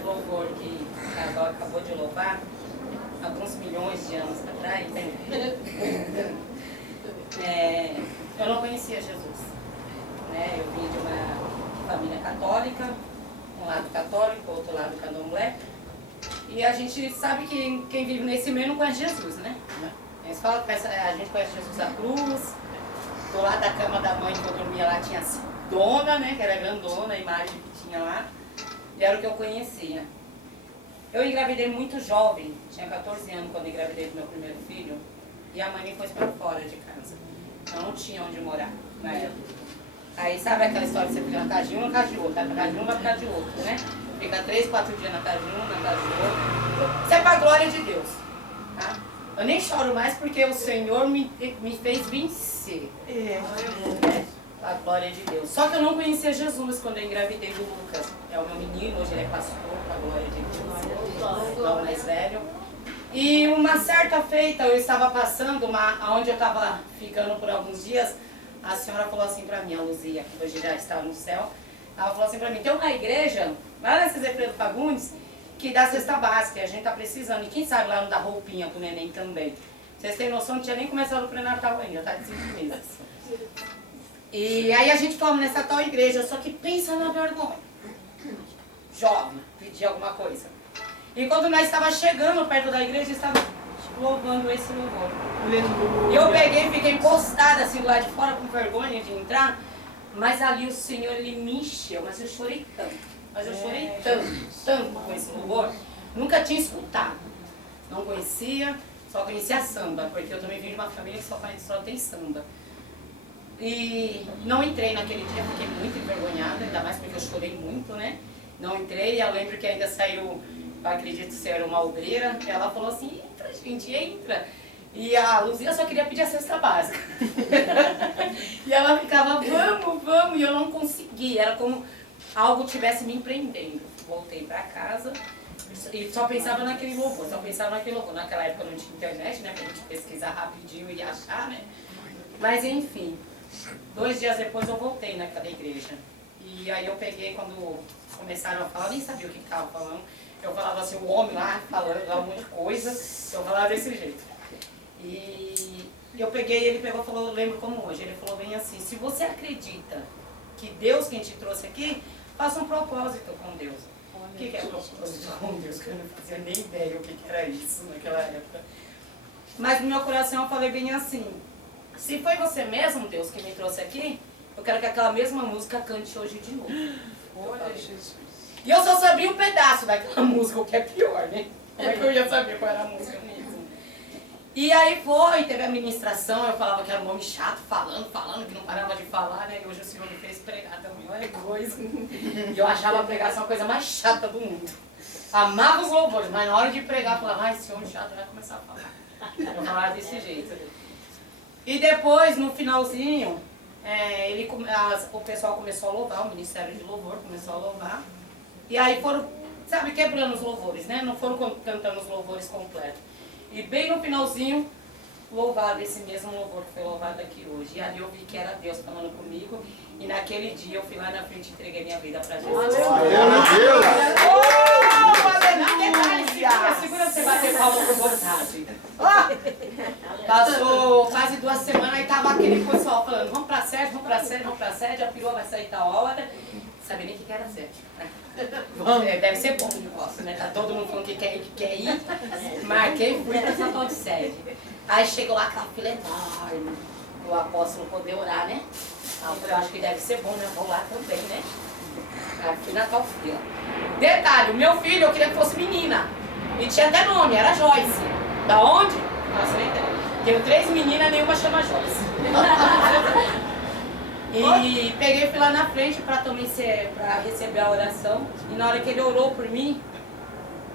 esse louvor que o casal acabou de louvar, alguns milhões de anos atrás, eu não conhecia Jesus. Né? Eu vim de uma família católica, um lado católico, outro lado candomblé. E a gente sabe que quem vive nesse meio não conhece Jesus, né? Eles falam que a gente conhece Jesus da cruz. Do lado da cama da mãe que eu dormia lá tinha a Sidona, né? Que era grandona, a imagem que tinha lá. E era o que eu conhecia. Eu engravidei muito jovem, tinha 14 anos quando engravidei do meu primeiro filho. E a mãe me pôs para fora de casa. Eu não tinha onde morar na época. Aí sabe aquela história de você ficar na casa de um, na casa de outro, vai pra casa de um, vai pra casa de outro, né? Fica 3, 4 dias na casa de um, na casa de outro. Isso é pra glória de Deus. Tá? Eu nem choro mais porque o Senhor me fez vencer. Pra glória de Deus. Só que eu não conhecia Jesus quando eu engravidei do Lucas. É o meu menino, hoje ele é pastor, pra glória de Deus. É o mais velho. E uma certa feita eu estava passando, onde eu estava ficando por alguns dias, a senhora falou assim pra mim, a Luzia, que hoje já está no céu, ela falou assim pra mim, tem uma igreja, lá nessa Zé Fredo Fagundes, que dá cesta básica, a gente tá precisando, e quem sabe lá não dá roupinha pro neném também. Vocês têm noção, não tinha nem começado o pré-natal ainda, tá de 5 meses. E aí a gente fomos nessa tal igreja, só que pensa na vergonha. Jovem, pedir alguma coisa. E quando nós estávamos chegando perto da igreja, estava louvando esse louvor. E eu peguei e fiquei encostada assim lá de fora com vergonha de entrar, mas ali o Senhor, ele me encheu, mas eu chorei tanto. Mas eu chorei tanto com esse louvor. Nunca tinha escutado. Não conhecia, só conhecia samba, porque eu também vim de uma família que só tem samba. E não entrei naquele dia, fiquei muito envergonhada, ainda mais porque eu chorei muito, né? Não entrei, eu lembro que ainda saiu, eu acredito ser uma obreira, ela falou assim, entra gente, entra. E a Luzia só queria pedir a cesta básica. E ela ficava, vamos, e eu não conseguia, era como algo tivesse me empreendendo. Voltei pra casa e só pensava naquele louvor, Naquela época não tinha internet, né, pra gente pesquisar rapidinho e achar, né. Mas enfim, 2 dias depois eu voltei naquela igreja. E aí eu peguei, quando começaram a falar, eu nem sabia o que estava falando. Eu falava assim, o homem lá falando lá um monte de coisa, eu falava desse jeito. E eu peguei, ele pegou e falou, eu lembro como hoje, ele falou bem assim, se você acredita que Deus quem te trouxe aqui, faça um propósito com Deus. O que é propósito com Deus? Que eu não fazia nem ideia o que era isso naquela época. Mas no meu coração eu falei bem assim, se foi você mesmo, Deus, que me trouxe aqui, eu quero que aquela mesma música cante hoje de novo. Olha, Jesus. E eu só sabia um pedaço daquela música, o que é pior, né? Como é que eu ia saber qual era a música mesmo? E aí teve a ministração, eu falava que era um homem chato, falando, que não parava de falar, né? E hoje o Senhor me fez pregar também, olha que coisa. E eu achava a pregação a coisa mais chata do mundo. Amava os louvores, mas na hora de pregar, eu falava, ai, esse homem chato vai começar a falar. Eu falava desse jeito. E depois, no finalzinho, o pessoal começou a louvar, o Ministério de Louvor começou a louvar. E aí foram, sabe, quebrando os louvores, né? Não foram cantando os louvores completos. E bem no finalzinho, louvado esse mesmo louvor que foi louvado aqui hoje. E ali eu vi que era Deus falando comigo. E naquele dia eu fui lá na frente e entreguei minha vida para Jesus. Segura você bater palma por vontade. Passou quase 2 semanas e tava aquele pessoal falando, vamos pra sede, a perua vai sair tal hora. Não sabia nem o que era sede. Deve ser bom o negócio, né? Tá todo mundo falando que quer ir. Marquei, fui pra essa tal de sede. Aí chegou lá aquela fila enorme, o apóstolo poder orar, né? Aí eu falei, acho que deve ser bom, né? Vou lá também, né? Aqui na tal fila. Detalhe, o meu filho eu queria que fosse menina. E tinha até nome, era Joyce. Da onde? Nossa, nem ideia. Tenho 3 meninas, nenhuma chama Joyce. E peguei e fui lá na frente para receber a oração. E na hora que ele orou por mim,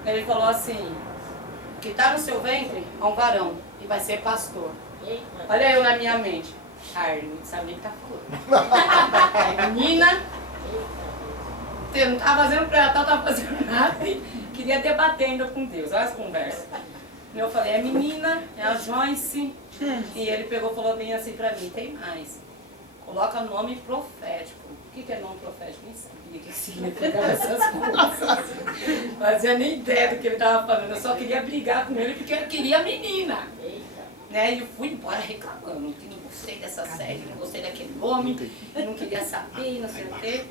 ele falou assim, que está no seu ventre é um varão e vai ser pastor. Olha eu na minha mente. Ele não sabe nem o que está falando. Aí, menina, não estava fazendo pré-natal, não estava fazendo nada. Queria debater ainda com Deus, olha as conversas. Eu falei, é menina, é a Joyce. E ele pegou e falou bem assim pra mim, tem mais. Coloca nome profético, que é não profético? Nem sabia o que significava essas coisas. Não fazia nem ideia do que ele estava falando. Eu só queria brigar com ele porque eu queria a menina. Né? E eu fui embora reclamando, que não gostei dessa série, não gostei daquele homem, não queria saber, não sei o quê.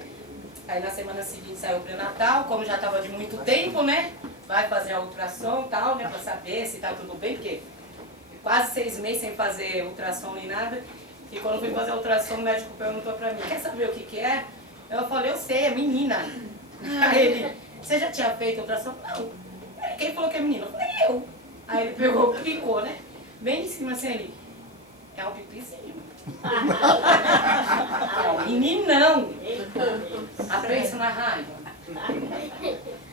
Aí na semana seguinte saiu o pré-natal, como já estava de muito tempo, né? Vai fazer a ultrassom e tal, né? Pra saber se tá tudo bem, porque quase 6 meses sem fazer ultrassom nem nada. E quando fui fazer a ultrassom, o médico perguntou pra mim, quer saber o que que é? Eu falei, eu sei, é menina. Aí ele, você já tinha feito ultrassom? Não. Quem falou que é menina? Eu falei, eu. Aí ele pegou, clicou, né? Bem em cima assim, ele, é um pipizinho. É um meninão. Apensa na raiva.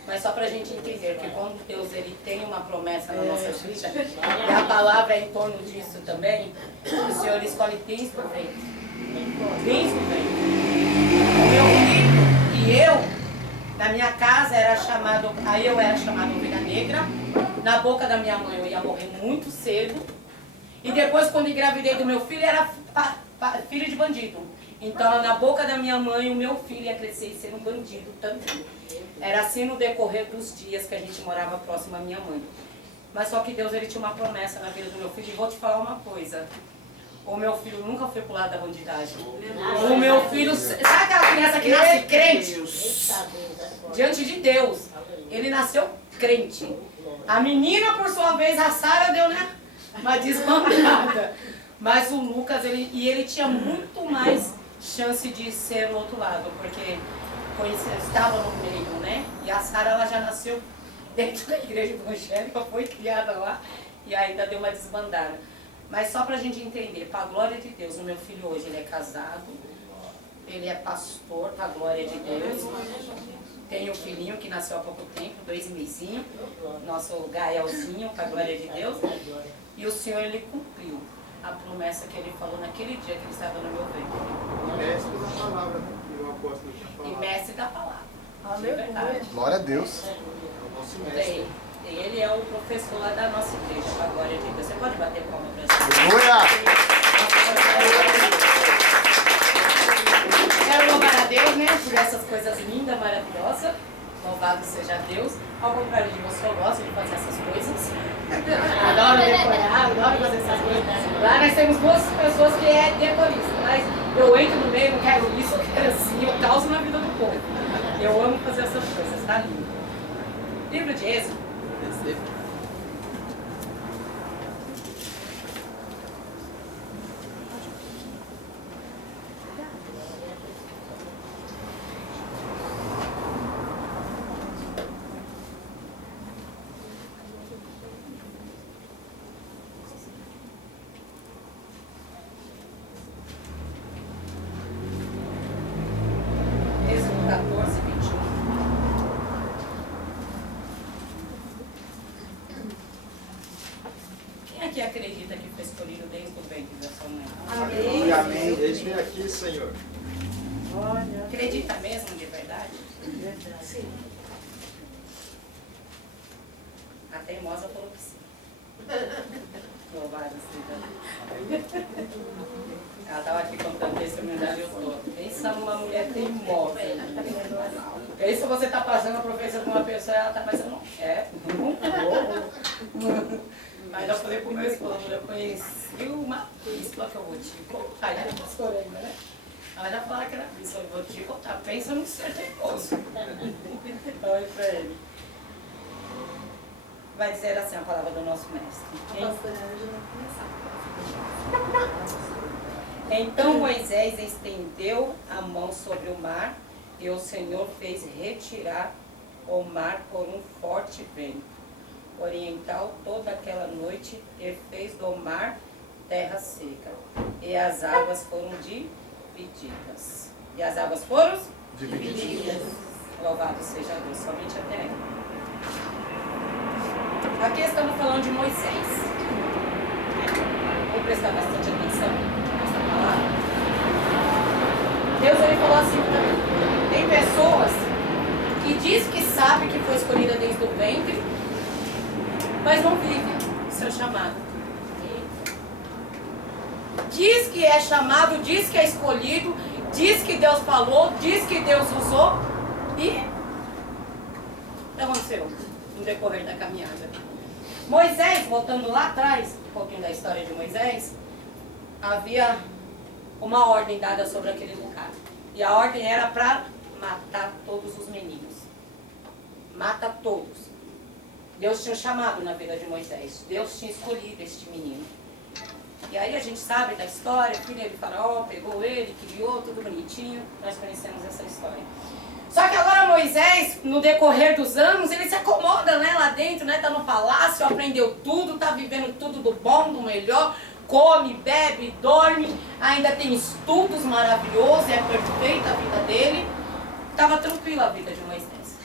Mas só pra gente entender que quando Deus ele tem uma promessa na nossa vida, e a palavra é em torno disso também, o Senhor escolhe príncipe perfeito. Príncipe perfeito. O meu filho e eu, na minha casa era chamado, aí eu era chamada ovelha negra, na boca da minha mãe eu ia morrer muito cedo, e depois quando engravidei do meu filho era filho de bandido. Então na boca da minha mãe o meu filho ia crescer e ser um bandido também. Era assim no decorrer dos dias que a gente morava próximo à minha mãe. Mas só que Deus ele tinha uma promessa na vida do meu filho, e vou te falar uma coisa. O meu filho nunca foi pro lado da bandidagem. O meu filho, sabe aquela criança que nasce crente? Diante de Deus. Ele nasceu crente. A menina, por sua vez, a Sara deu, né? Uma desbandada. Mas o Lucas, ele tinha muito mais chance de ser no outro lado, porque estava no meio, né? E a Sara, ela já nasceu dentro da igreja evangélica, foi criada lá e ainda deu uma desbandada. Mas só pra gente entender, para a glória de Deus, o meu filho hoje, ele é casado, ele é pastor, para a glória de Deus. Tem um filhinho que nasceu há pouco tempo, 2 mesinhos, nosso Gaelzinho, para a glória de Deus. E o Senhor, ele cumpriu a promessa que ele falou naquele dia que ele estava no meu ventre. E mestre da palavra, que o apóstolo tinha falado. E mestre da palavra. Aleluia. Glória a Deus. É o nosso mestre. Ele é o professor lá da nossa igreja, para a glória de Deus. Você pode bater palma para ele? Aleluia. Quero louvar a Deus, né, por essas coisas lindas, maravilosas. Louvado seja Deus. Ao contrário de você, eu gosto de fazer essas coisas. Adoro decorar, adoro fazer essas coisas. Lá nós temos 2 pessoas que é decorista, mas eu entro no meio, não quero isso, eu quero assim, eu causo na vida do povo. Eu amo fazer essas coisas, tá lindo. Livro de Êxodo. Êxodo 14, 21. Quem aqui acredita que foi escolhido desde o ventre da sua mãe? Aleluia, amém. Eis-me aqui, Senhor. Olha. Acredita mesmo de verdade? Sim. A teimosa falou que sim. Louvado seja. Ela estava aqui contando testemunho dela e eu tô. Pensa numa mulher teimosa. Pensa você tá passando a profecia com uma pessoa e ela tá, mas eu não quero. Não vou. Mas eu falei pro meu esposo, eu conheci uma bispa que eu vou te contar. Ela é pastora ainda, né? Ela já falou que era bispa, eu vou te contar. Pensa no ser teimoso. Olha pra ele. Vai dizer assim a palavra do nosso mestre. Então Moisés estendeu a mão sobre o mar e o Senhor fez retirar o mar por um forte vento oriental toda aquela noite e fez do mar terra seca. E as águas foram divididas. E as águas foram divididas. Louvado seja Deus, somente até aí. Aqui estamos falando de Moisés. Vou prestar bastante atenção nessa palavra. Deus ele falou assim para mim. Tem pessoas que diz que sabe que foi escolhida desde o ventre, mas não vive o seu chamado. Diz que é chamado, diz que é escolhido, diz que Deus falou, diz que Deus usou e o que aconteceu no decorrer da caminhada? Moisés, voltando lá atrás, um pouquinho da história de Moisés, havia uma ordem dada sobre aquele lugar. E a ordem era para matar todos os meninos. Mata todos. Deus tinha chamado na vida de Moisés. Deus tinha escolhido este menino. E aí a gente sabe da história, filho de Faraó, pegou ele, criou, tudo bonitinho. Nós conhecemos essa história. Só que agora Moisés, no decorrer dos anos, ele se acomoda, né, lá dentro, né? Tá no palácio, aprendeu tudo, tá vivendo tudo do bom, do melhor. Come, bebe, dorme, ainda tem estudos maravilhosos, é perfeita a vida dele. Estava tranquila a vida de Moisés.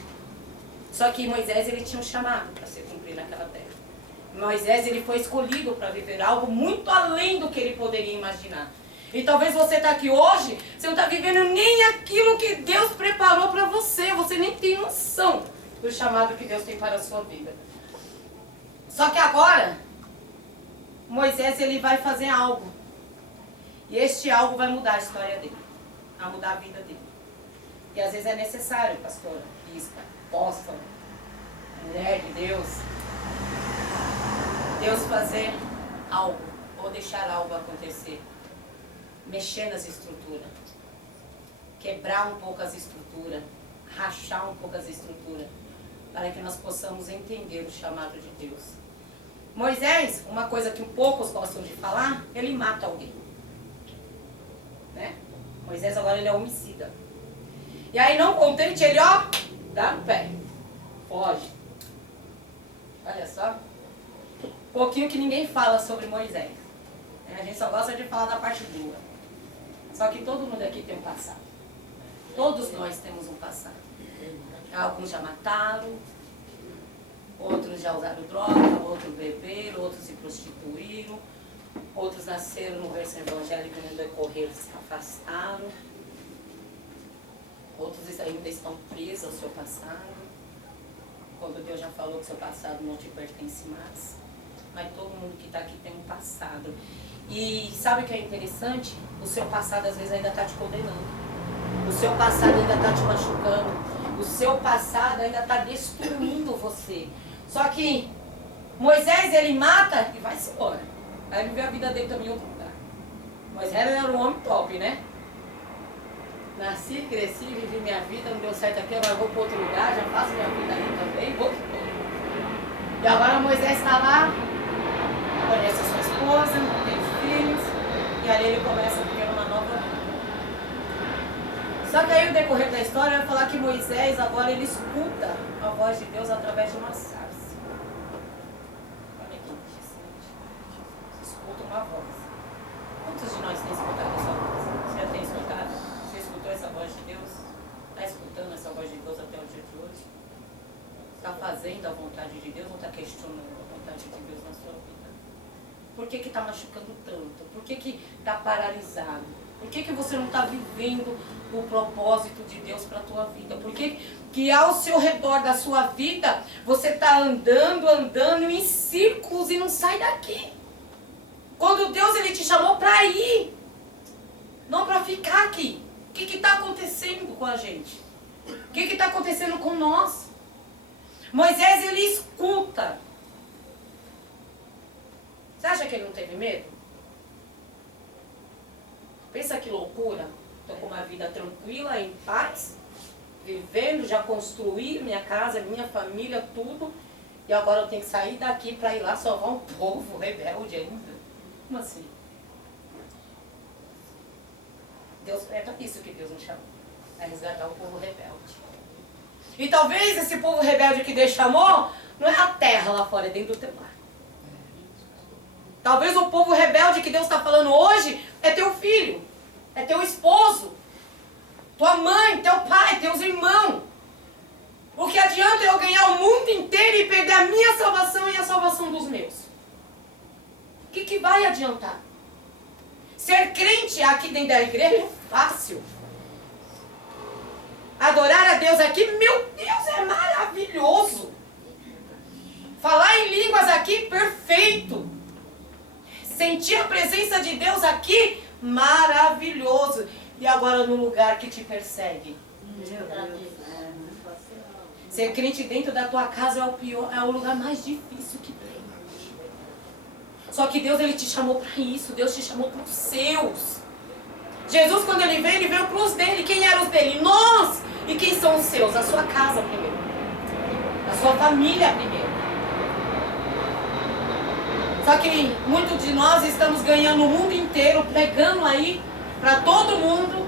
Só que Moisés, ele tinha um chamado para se cumprir naquela terra. Moisés, ele foi escolhido para viver algo muito além do que ele poderia imaginar. E talvez você está aqui hoje, você não está vivendo nem aquilo que Deus preparou para você. Você nem tem noção do chamado que Deus tem para a sua vida. Só que agora, Moisés, ele vai fazer algo. E este algo vai mudar a história dele. Vai mudar a vida dele. E às vezes é necessário, pastora, bispa, apóstolo, mulher de Deus, Deus fazer algo, ou deixar algo acontecer. Mexer nas estruturas. Quebrar um pouco as estruturas. Rachar um pouco as estruturas. Para que nós possamos entender o chamado de Deus. Moisés, uma coisa que poucos gostam de falar, ele mata alguém. Né? Moisés agora ele é homicida. E aí não contente, ele dá no pé. Foge. Olha só. Um pouquinho que ninguém fala sobre Moisés. A gente só gosta de falar da parte boa. Só que todo mundo aqui tem um passado. Todos nós temos um passado. Alguns já mataram. Outros já usaram droga, outros beberam, outros se prostituíram, outros nasceram no berço evangélico e no decorrer se afastaram, outros ainda estão presos ao seu passado, quando Deus já falou que seu passado não te pertence mais. Mas todo mundo que está aqui tem um passado. E sabe o que é interessante? O seu passado às vezes ainda está te condenando. O seu passado ainda está te machucando. O seu passado ainda está destruindo você. Só que Moisés, ele mata e vai-se embora. Vai viver a vida dele também em outro lugar. Moisés era um homem top, né? Nasci, cresci, vivi minha vida, não deu certo aqui, agora vou para outro lugar, já faço minha vida ali também, vou. E agora Moisés está lá, conhece a sua esposa, tem filhos, e ali ele começa a viver uma nova vida. Só que aí o decorrer da história vai falar que Moisés agora ele escuta a voz de Deus através de uma sarça. Olha que interessante. Escuta uma voz. Quantos de nós têm escutado essa voz? Você já tem escutado? Você escutou essa voz de Deus? Está escutando essa voz de Deus até o dia de hoje? Está fazendo a vontade de Deus ou está questionando a vontade de Deus na sua vida? Por que está machucando tanto? Por que está paralisado? Por que você não está vivendo o propósito de Deus para a tua vida? Por que ao seu redor da sua vida você está andando em círculos e não sai daqui? Quando Deus ele te chamou para ir, não para ficar aqui. O que está acontecendo com a gente? O que está acontecendo com nós? Moisés ele escuta. Você acha que ele não teve medo? Pensa que loucura. Estou com uma vida tranquila, em paz, vivendo, já construí minha casa, minha família, tudo. E agora eu tenho que sair daqui para ir lá salvar um povo rebelde ainda. Como assim? Deus, é para isso que Deus nos chamou. É resgatar o povo rebelde. E talvez esse povo rebelde que Deus chamou, não é a terra lá fora, é dentro do teu lar. Talvez o povo rebelde que Deus está falando hoje é teu filho, é teu esposo, tua mãe, teu pai, teus irmãos. O que adianta eu ganhar o mundo inteiro e perder a minha salvação e a salvação dos meus? O que vai adiantar? Ser crente aqui dentro da igreja é fácil. Adorar a Deus aqui, meu Deus, é maravilhoso. Falar em línguas aqui, perfeito. Sentir a presença de Deus aqui, maravilhoso. E agora no lugar que te persegue. Ser crente dentro da tua casa é o pior, é o lugar mais difícil que tem. Só que Deus, ele te chamou para isso. Deus te chamou para os seus. Jesus, quando ele veio para os dele. Quem eram os dele? Nós! E quem são os seus? A sua casa primeiro. A sua família primeiro. Só que muitos de nós estamos ganhando o mundo inteiro, pregando aí para todo mundo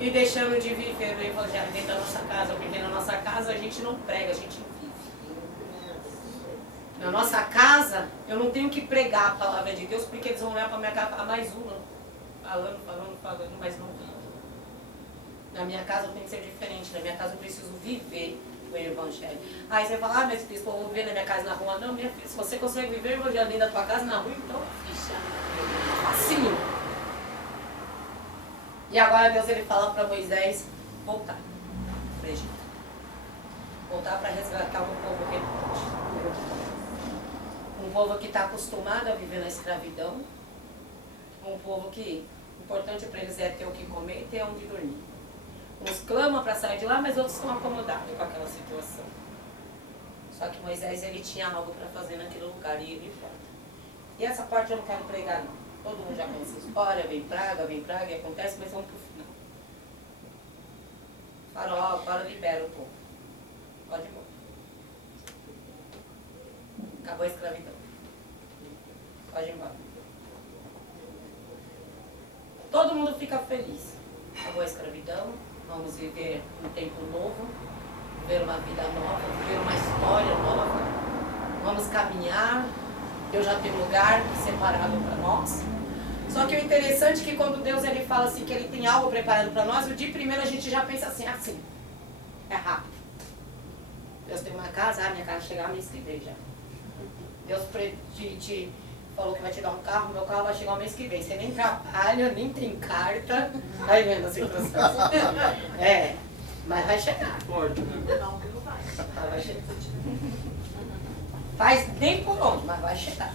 e deixando de viver o evangelho dentro da nossa casa. Porque na nossa casa a gente não prega, a gente vive. Na nossa casa, eu não tenho que pregar a palavra de Deus, porque eles vão olhar para minha casa e falar mais uma. Falando, mas não vive. Na minha casa eu tenho que ser diferente. Na minha casa eu preciso viver o evangelho. Aí você fala, mas bispo, eu vou viver na minha casa na rua. Não, minha filha, se você consegue viver o evangelho dentro da tua casa na rua, então, facinho. E agora Deus, ele fala para Moisés voltar para o Egito. Voltar para resgatar um povo rebelde. Um povo que está acostumado a viver na escravidão. Um povo que o importante para eles é ter o que comer e ter onde dormir. Uns clamam para sair de lá, mas outros estão acomodados com aquela situação. Só que Moisés, ele tinha algo para fazer naquele lugar e ele volta. E essa parte eu não quero pregar, não. Todo mundo já conhece a história, vem praga e acontece, mas vamos para o final. Faraó, agora libera o povo. Pode ir embora. Acabou a escravidão. Pode ir embora. Todo mundo fica feliz. Acabou a escravidão, vamos viver um tempo novo, viver uma vida nova, viver uma história nova. Vamos caminhar. Deus já tem um lugar separado para nós. Só que o interessante é que quando Deus, ele fala assim que ele tem algo preparado para nós, de primeiro a gente já pensa assim, é rápido. Deus tem uma casa, minha casa chegar, me inscrever já. Deus te falou que vai te dar um carro, meu carro vai chegar o mês que vem. Você nem trabalha, nem tem carta. Aí vendo a situação. Mas vai chegar. Pode. Não, não vai. Vai chegar. Faz nem por onde, mas vai chegar.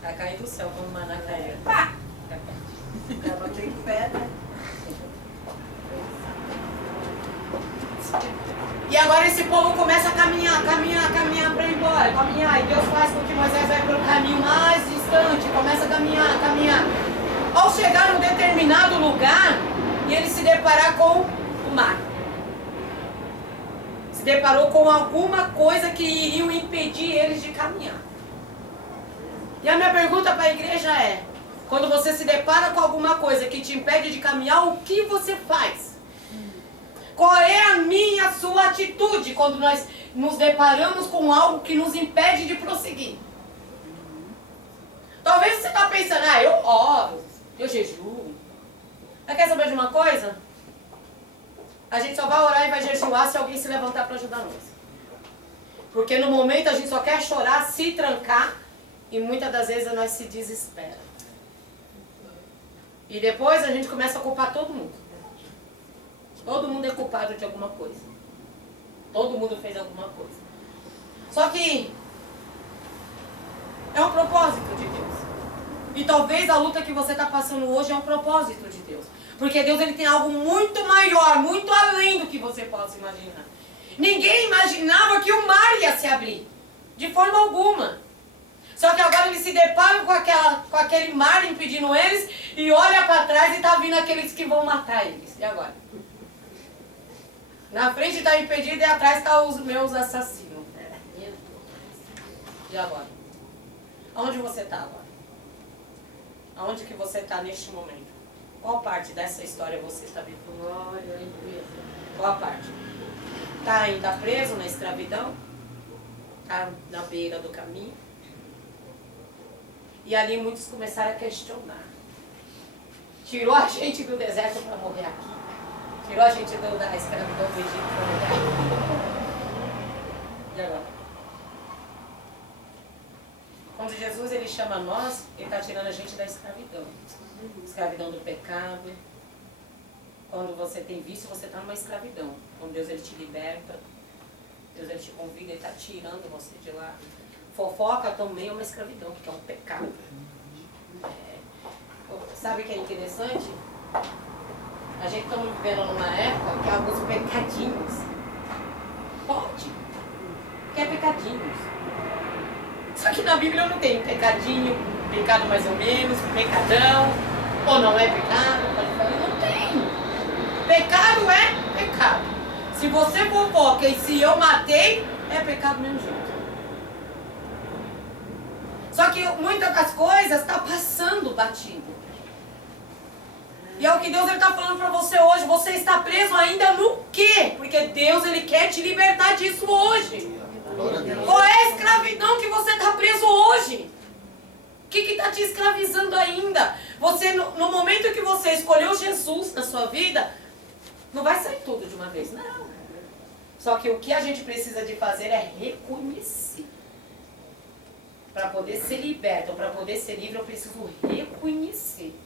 Vai cair do céu como maná caiu. Ela tem fé, né? E agora esse povo começa a caminhar para ir embora, caminhar. E Deus faz com que Moisés vai pelo caminho mais distante, começa a caminhar. Ao chegar num determinado lugar, e ele se deparar com o mar. Se deparou com alguma coisa que iria impedir eles de caminhar. E a minha pergunta para a igreja é, quando você se depara com alguma coisa que te impede de caminhar, o que você faz? Qual é a sua atitude quando nós nos deparamos com algo que nos impede de prosseguir? Talvez você está pensando, eu oro, eu jejuo. Mas quer saber de uma coisa? A gente só vai orar e vai jejuar se alguém se levantar para ajudar nós. Porque no momento a gente só quer chorar, se trancar, e muitas das vezes nós se desespera. E depois a gente começa a culpar todo mundo. Todo mundo é culpado de alguma coisa. Todo mundo fez alguma coisa. Só que é um propósito de Deus. E talvez a luta que você está passando hoje é um propósito de Deus. Porque Deus, ele tem algo muito maior, muito além do que você possa imaginar. Ninguém imaginava que o mar ia se abrir. De forma alguma. Só que agora eles se deparam com aquele mar impedindo eles e olha para trás e está vindo aqueles que vão matar eles. E agora? Na frente está impedido e atrás estão os meus assassinos. E agora? Aonde você está agora? Aonde que você está neste momento? Qual parte dessa história você está vivendo? Qual parte? Está ainda preso na escravidão? Está na beira do caminho? E ali muitos começaram a questionar. Tirou a gente do deserto para morrer aqui. Tirou a gente da escravidão do Egito para morrer aqui. E agora? Quando Jesus, ele chama nós, ele está tirando a gente da escravidão. Escravidão do pecado. Quando você tem vício, você está numa escravidão. Quando Deus, ele te liberta, Deus, ele te convida, ele está tirando você de lá. Fofoca também é uma escravidão, porque é um pecado. Sabe o que é interessante? A gente está vivendo numa época que alguns pecadinhos. Pode. Que é pecadinhos. Só que na Bíblia não tem pecadinho, pecado mais ou menos, pecadão, ou não é pecado. Não tem. Pecado é pecado. Se você fofoca e se eu matei, é pecado do mesmo jeito. Só que muitas das coisas estão passando batido. E é o que Deus está falando para você hoje. Você está preso ainda no quê? Porque Deus ele quer te libertar disso hoje. Qual é a escravidão que você está preso hoje? O que está te escravizando ainda? Você, no momento que você escolheu Jesus na sua vida, não vai sair tudo de uma vez, não. Só que o que a gente precisa de fazer é reconhecer. Para poder ser liberto, para poder ser livre, eu preciso reconhecer.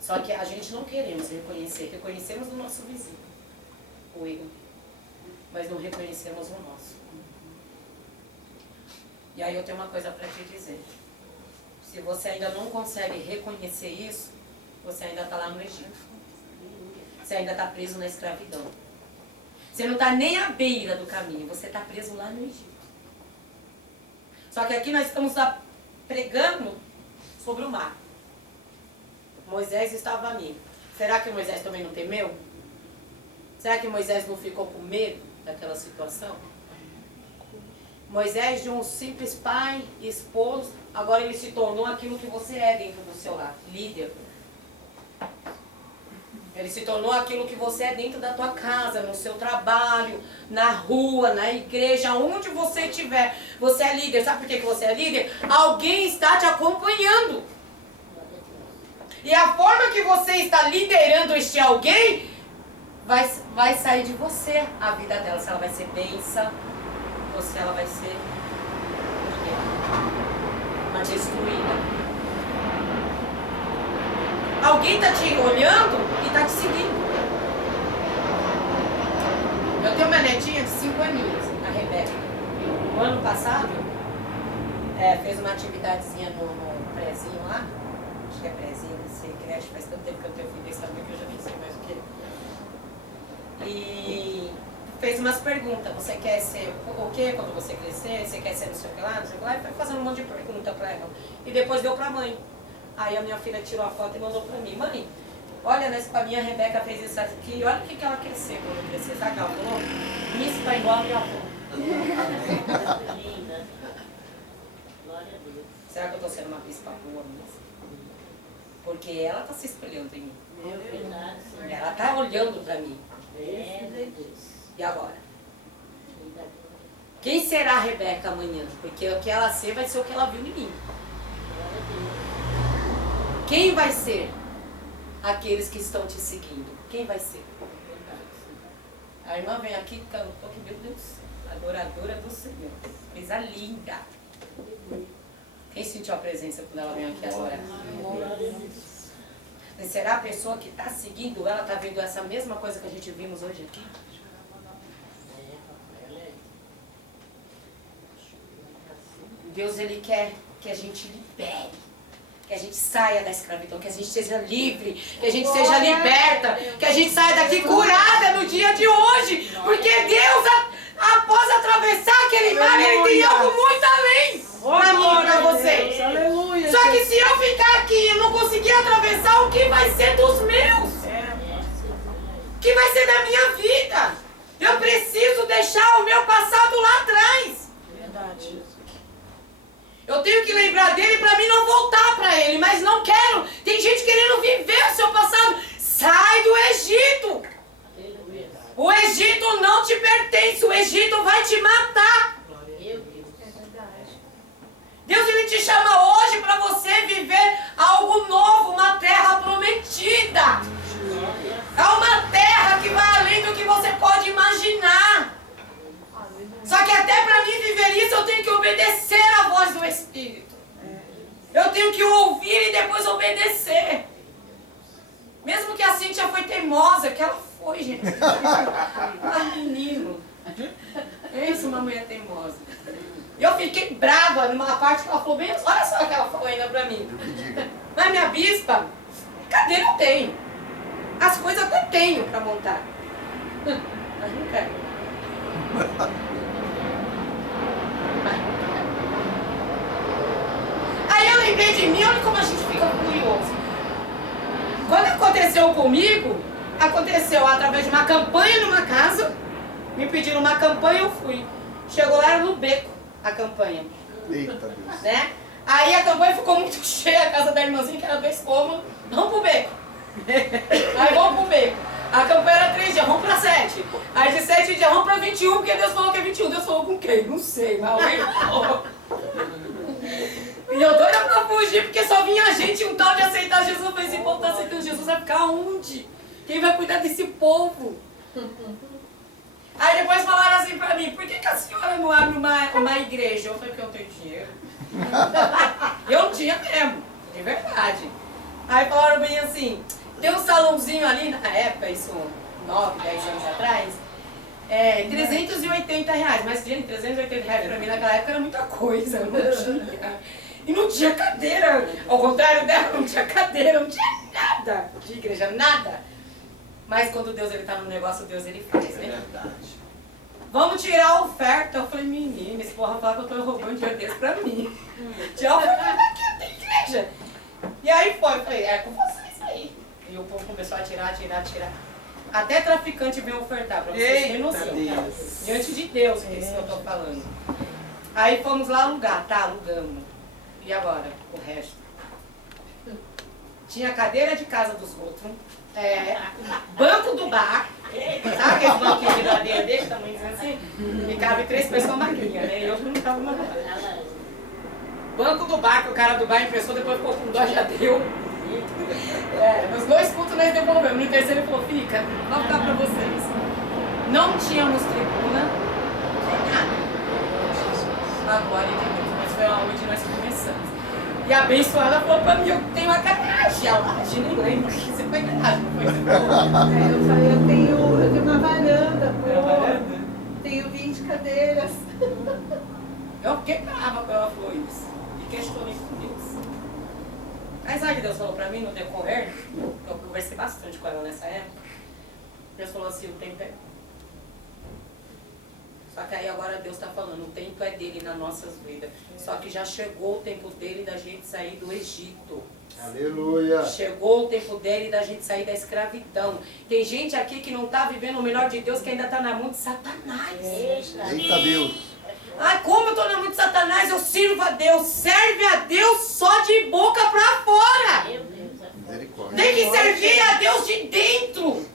Só que a gente não queremos reconhecer. Reconhecemos o nosso vizinho, o erro, mas não reconhecemos o nosso. E aí eu tenho uma coisa para te dizer. Se você ainda não consegue reconhecer isso, você ainda está lá no Egito. Você ainda está preso na escravidão. Você não está nem à beira do caminho, você está preso lá no Egito. Só que aqui nós estamos pregando sobre o mar. Moisés estava ali. Será que Moisés também não temeu? Será que Moisés não ficou com medo daquela situação? Moisés, de um simples pai e esposo, agora ele se tornou aquilo que você é dentro do seu lar, líder. Ele se tornou aquilo que você é dentro da tua casa, no seu trabalho, na rua, na igreja, onde você estiver. Você é líder. Sabe por que você é líder? Alguém está te acompanhando. E a forma que você está liderando este alguém, vai sair de você a vida dela. Se ela vai ser bênção, ou se ela vai ser uma destruída. Alguém está te olhando e está te seguindo. Eu tenho uma netinha de 5 aninhos, a Rebeca. No ano passado, fez uma atividadezinha no prézinho lá. Acho que é prézinho, não sei, creche. Faz tanto tempo que eu tenho filho desse tamanho que eu já nem sei mais o que é. E fez umas perguntas. Você quer ser o quê quando você crescer? Você quer ser não sei o que lá, não sei o que lá? E foi fazendo um monte de pergunta para ela. E depois deu para a mãe. Aí a minha filha tirou a foto e mandou pra mim. Mãe, olha nessa pra mim, a Rebeca fez isso aqui. Olha o que ela quer ser quando crescer. Sabe o que ela falou? Miss pra igual a minha avó. Linda. Glória a Deus. Será que eu tô sendo uma bispa boa mesmo? Porque ela tá se espelhando em mim. É verdade, sim. Ela tá olhando pra mim. É Deus. E agora? Quem será a Rebeca amanhã? Porque o que ela ser vai ser o que ela viu em mim. Glória a Deus. Quem vai ser aqueles que estão te seguindo? Quem vai ser? A irmã vem aqui e cantou que, meu Deus, adoradora do Senhor. Coisa linda. Quem sentiu a presença quando ela veio aqui agora? E será a pessoa que está seguindo ela, está vendo essa mesma coisa que a gente vimos hoje aqui? Deus, Ele quer que a gente libere. Que a gente saia da escravidão, que a gente seja livre, que a gente seja liberta, que a gente saia daqui curada no dia de hoje. Porque Deus, após atravessar aquele mar, Ele tem algo muito além para mim e para vocês. Aleluia. Só que se eu ficar aqui e não conseguir atravessar, o que vai ser dos meus? O que vai ser da minha vida? Eu preciso deixar o meu passado lá atrás. Verdade. Eu tenho que lembrar dele para mim não voltar para ele, mas não quero. Tem gente querendo viver o seu passado. Sai do Egito. O Egito não te pertence, o Egito vai te matar. Deus, Ele te chama hoje para você viver algo novo, uma terra prometida. É uma terra que vai além do que você pode imaginar. Só que até para mim viver isso, eu tenho que obedecer à voz do Espírito. Eu tenho que ouvir e depois obedecer. Mesmo que a Cíntia foi teimosa, que ela foi, gente. Ah, menino. Isso, uma mulher teimosa. Eu fiquei brava numa parte que ela falou bem, olha só o que ela falou ainda pra mim. Mas minha bispa, cadeira eu tenho. As coisas eu até tenho para montar. Mas não quero. Aí eu lembrei de mim, olha como a gente fica curioso. Quando aconteceu comigo, aconteceu através de uma campanha numa casa, me pediram uma campanha, eu fui. Chegou lá, era no beco a campanha. Eita Deus. Né? Aí a campanha ficou muito cheia, a casa da irmãzinha, que era 2 cômodos, vamos pro beco. Aí vamos pro beco. A campanha era 3 dias, vamos pra 7. Aí de 7 dias, vamos pra 21, porque Deus falou que é 21. Deus falou com quem? Não sei, mas alguém falou. E eu doida pra fugir, porque só vinha gente, um tal de aceitar Jesus. Eu falei, esse povo tá aceitando Jesus, vai ficar onde? Quem vai cuidar desse povo? Aí depois falaram assim pra mim, por que a senhora não abre uma igreja? Eu falei, porque eu não tenho dinheiro. Eu não tinha mesmo, de verdade. Aí falaram bem assim, tem um salãozinho ali, na época, isso 9, 10 anos atrás, R$380. Mas, gente, R$380 pra mim naquela época era muita coisa, eu não tinha. E não tinha cadeira, ao contrário dela, não tinha cadeira, não tinha nada de igreja, nada. Mas quando Deus ele tá no negócio, Deus ele faz, né? É verdade. Vamos tirar a oferta. Eu falei, menina, esse porra fala que eu tô roubando dinheiro desse pra mim. Tirar a oferta daqui, não tem igreja. E aí foi, eu falei, é com vocês aí. E o povo começou a tirar. Até traficante veio ofertar, pra vocês terem noção. Diante de Deus, que é isso que eu tô falando. Aí fomos lá alugar, tá, alugamos. E agora, o resto? Tinha cadeira de casa dos outros, banco do bar, sabe aquele banquinho de ladeira desse tamanho assim? E cabe 3 pessoas magrinhas, né? E eu não tava magrela. Banco do bar, que o cara do bar emprestou, depois ficou com dó, já deu. Nos 2 cultos nós devolvemos. No terceiro ele falou, fica, vou ficar pra vocês. Não tínhamos tribuna, nada. Agora entendemos, mas foi onde nós começamos. E a abençoada falou pra mim, eu tenho uma garagem. A laje, nem lembro que você foi garagem, não foi? Eu falei, eu tenho uma varanda, Uma varanda? tenho 20 cadeiras. Eu fiquei brava quando ela falou isso. E questionei com Deus. Aí sabe o que Deus falou pra mim no decorrer? Eu conversei bastante com ela nessa época. Deus falou assim, o tempo é... Só que aí agora Deus está falando, o tempo é dele nas nossas vidas. Só que já chegou o tempo dele da gente sair do Egito. Aleluia. Chegou o tempo dele da gente sair da escravidão. Tem gente aqui que não está vivendo o melhor de Deus, que ainda está na mão de Satanás. Eita Deus. Ai, como eu estou na mão de Satanás, eu sirvo a Deus. Serve a Deus só de boca para fora. Meu Deus. Misericórdia. Tem que servir a Deus de dentro.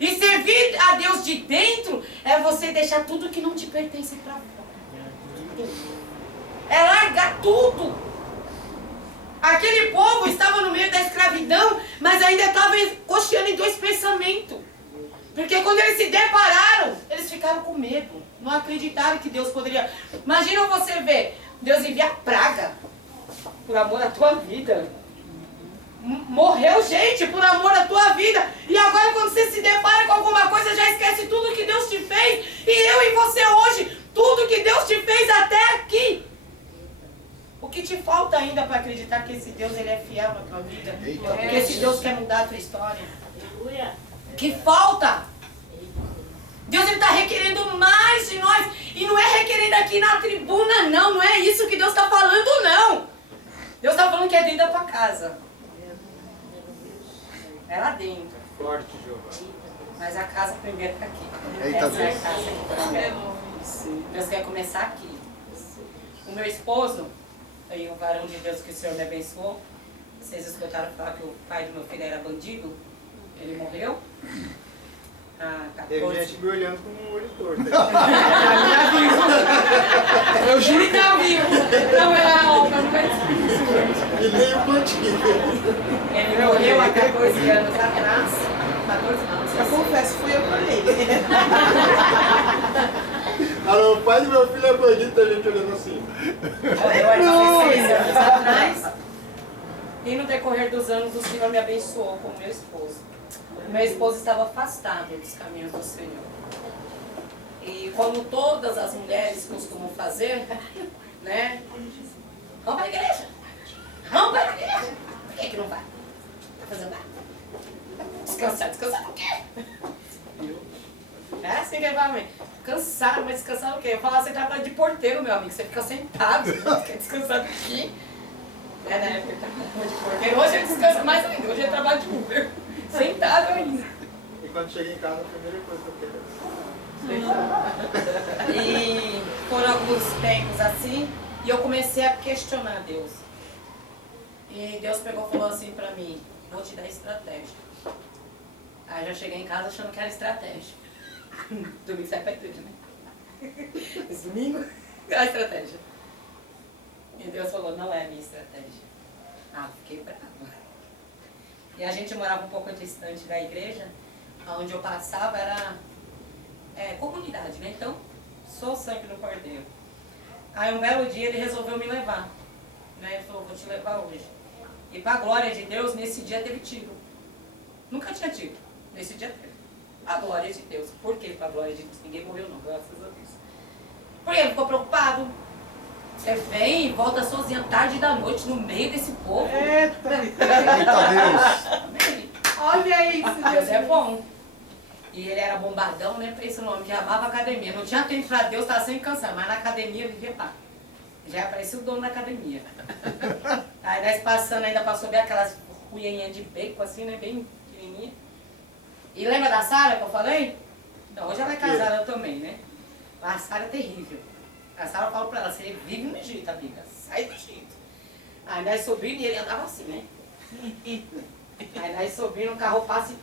E servir a Deus de dentro é você deixar tudo que não te pertence para fora. É largar tudo. Aquele povo estava no meio da escravidão, mas ainda estava cocheando em 2 pensamentos. Porque quando eles se depararam, eles ficaram com medo. Não acreditaram que Deus poderia... Imagina você ver, Deus envia praga por amor à tua vida. Morreu gente por amor à tua vida. E agora quando você se depara com alguma coisa, já esquece tudo que Deus te fez. E eu e você hoje, tudo que Deus te fez até aqui. O que te falta ainda para acreditar que esse Deus ele é fiel na tua vida? Eita. Que esse Deus quer mudar a tua história? Aleluia. Que falta? Deus está requerendo mais de nós. E não é requerendo aqui na tribuna, não. Não é isso que Deus está falando, não. Deus está falando que é dentro da tua casa. É lá dentro. Forte, Jeová. Mas a casa primeiro está aqui. Eita Essa é a Deus. casa que eu quero. Deus quer começar aqui. O meu esposo, aí o varão de Deus que o Senhor me abençoou, vocês escutaram falar que o pai do meu filho era bandido? Ele morreu? Ah, Teve 14. gente me olhando com um olho torto. Eu juro que não viu. Não era alma, não era E nem o bandido. Ele morreu há 14 anos atrás. 14 anos. Eu confesso, fui eu que olhei. O pai do meu filho é bandido, tem gente olhando assim. Morreu há 16 anos atrás. E no decorrer dos anos o Senhor me abençoou com o meu esposo. O meu esposo estava afastado dos caminhos do Senhor. E como todas as mulheres costumam fazer, né? Vamos para a igreja! Vamos para a igreja! Por que não vai? Não tá fazendo nada. Descansar o quê? É assim que ele fala, cansado, mas descansar o quê? Eu falava, você trabalha de porteiro, meu amigo, você fica sentado, você quer descansar do quê? É, na época ele trabalhava de porteiro, hoje ele descansa mais ainda, hoje ele trabalha de Uber, sentado ainda. E quando chega em casa, a primeira coisa que eu quero E foram alguns tempos assim, e eu comecei a questionar Deus. E Deus pegou e falou assim pra mim, vou te dar estratégia. Aí eu já cheguei em casa achando que era estratégia. Domingo sai pra tudo, né? Esse domingo é a estratégia. E Deus falou, não é a minha estratégia. Ah, fiquei brava. E a gente morava um pouco distante da igreja, onde eu passava era comunidade, né? Então, sou sangue do cordeiro. Aí um belo dia ele resolveu me levar. Né? Ele falou, vou te levar hoje. E pra glória de Deus, nesse dia teve tiro. Nunca tinha tido. Nesse dia teve. A glória de Deus. Por que pra glória de Deus? Ninguém morreu não, graças a Deus. Porque ele ficou preocupado. Você vem e volta sozinha tarde da noite no meio desse povo. Eita! Eita Deus. Olha isso, Deus é bom. E ele era bombadão, né? Pensa no homem que amava a academia. Não tinha tempo pra Deus, estava sempre cansado. Mas na academia ele vivia pá. Já apareceu o dono da academia. Aí nós passando, ainda passou bem aquelas ruinhas de bacon assim, né? Bem pequenininha. E lembra da Sara que eu falei? Então, hoje ela é casada também, né? Mas a Sara é terrível. A Sara falou pra ela, você vive no Egito, amiga. Sai do Egito. Aí nós subindo e ele andava assim, né? Aí nós subindo, o carro passa e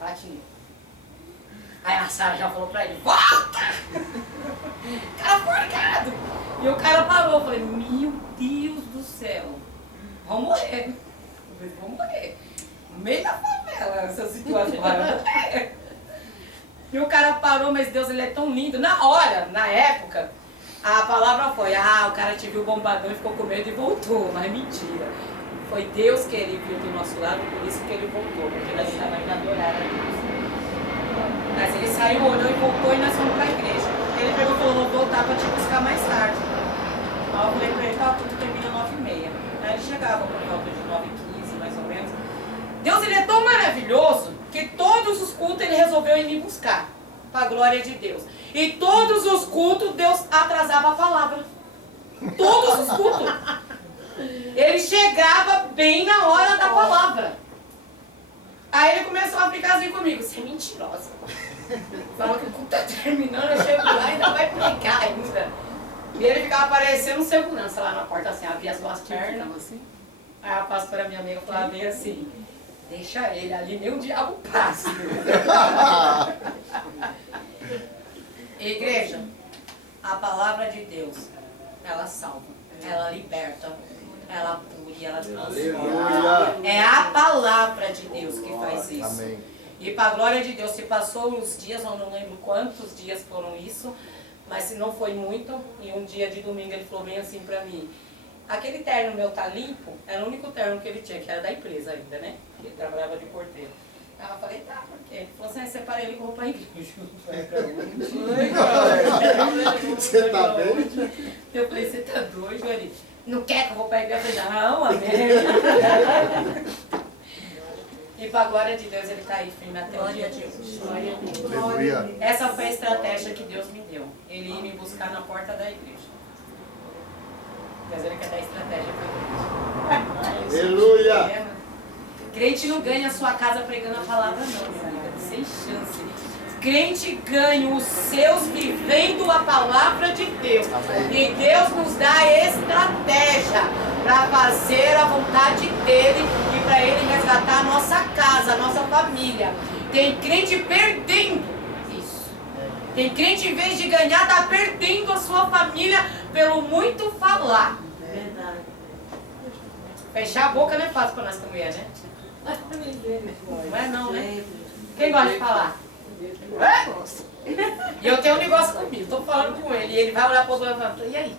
bate nele. Aí a Sara já falou pra ele, volta! Cara forcado! E o cara parou, eu falei, meu Deus do céu, vamos morrer. Eu falei, vamos morrer. No meio da favela, essa situação, vamos morrer. E o cara parou, mas Deus, ele é tão lindo. Na hora, na época, a palavra foi, o cara te viu bombadão e ficou com medo e voltou, mas mentira. Foi Deus que ele viu do nosso lado, por isso que ele voltou, porque nós estávamos indo adorar a Deus. Mas ele saiu, olhou e voltou e nós fomos para a igreja. Ele pegou e falou, vou voltar para te buscar mais tarde. Aí eu falei para ele, tá, tudo termina 9h30. Aí ele chegava por volta de 9h15, mais ou menos. Deus, ele é tão maravilhoso que todos os cultos ele resolveu ir me buscar. Para a glória de Deus. E todos os cultos Deus atrasava a palavra. Todos os cultos. Ele chegava bem na hora da palavra. Aí ele começou a ficar assim comigo, você é mentirosa. Falou que o culto tá terminando, eu chego lá e ainda vai pregar ainda. E ele ficava parecendo segurança lá na porta, assim, abria as duas pernas. Assim. Aí a pastora, minha amiga, falava bem assim, deixa ele ali, nem o diabo passa. Igreja, a palavra de Deus, ela salva, ela liberta, ela cura e ela transforma. Aleluia. É a palavra de Deus que faz isso. Amém. E para a glória de Deus, se passou os dias, eu não lembro quantos dias foram isso, mas se não foi muito, e um dia de domingo ele falou bem assim para mim, aquele terno meu tá limpo, era o único terno que ele tinha, que era da empresa ainda, né? Ele trabalhava de porteiro. Aí eu falei, tá, por quê? Ele falou assim, separei ele com roupa igreja. Você tá bem? Eu falei, você tá doido? Ele, não quer que eu vou pra igreja? Eu falei, não, amém. E para a glória de Deus, ele está aí firme até o dia de hoje. Aleluia. Essa foi a estratégia que Deus me deu. Ele ia me buscar na porta da igreja. Mas ele quer dar estratégia para a igreja. Aleluia. Crente não ganha a sua casa pregando a palavra não, minha amiga. Sem chance. Crente ganha os seus vivendo a palavra de Deus. Amém. E Deus nos dá estratégia para fazer a vontade dele e para ele resgatar a nossa casa, a nossa família. Tem crente perdendo isso. Tem crente, em vez de ganhar, está perdendo a sua família pelo muito falar. Verdade. Fechar a boca não é fácil para nós que mulher, né? Não é não, né? Quem gosta de falar? E eu tenho um negócio comigo, tô falando com ele, e ele vai olhar pro outro e vai falar, e aí?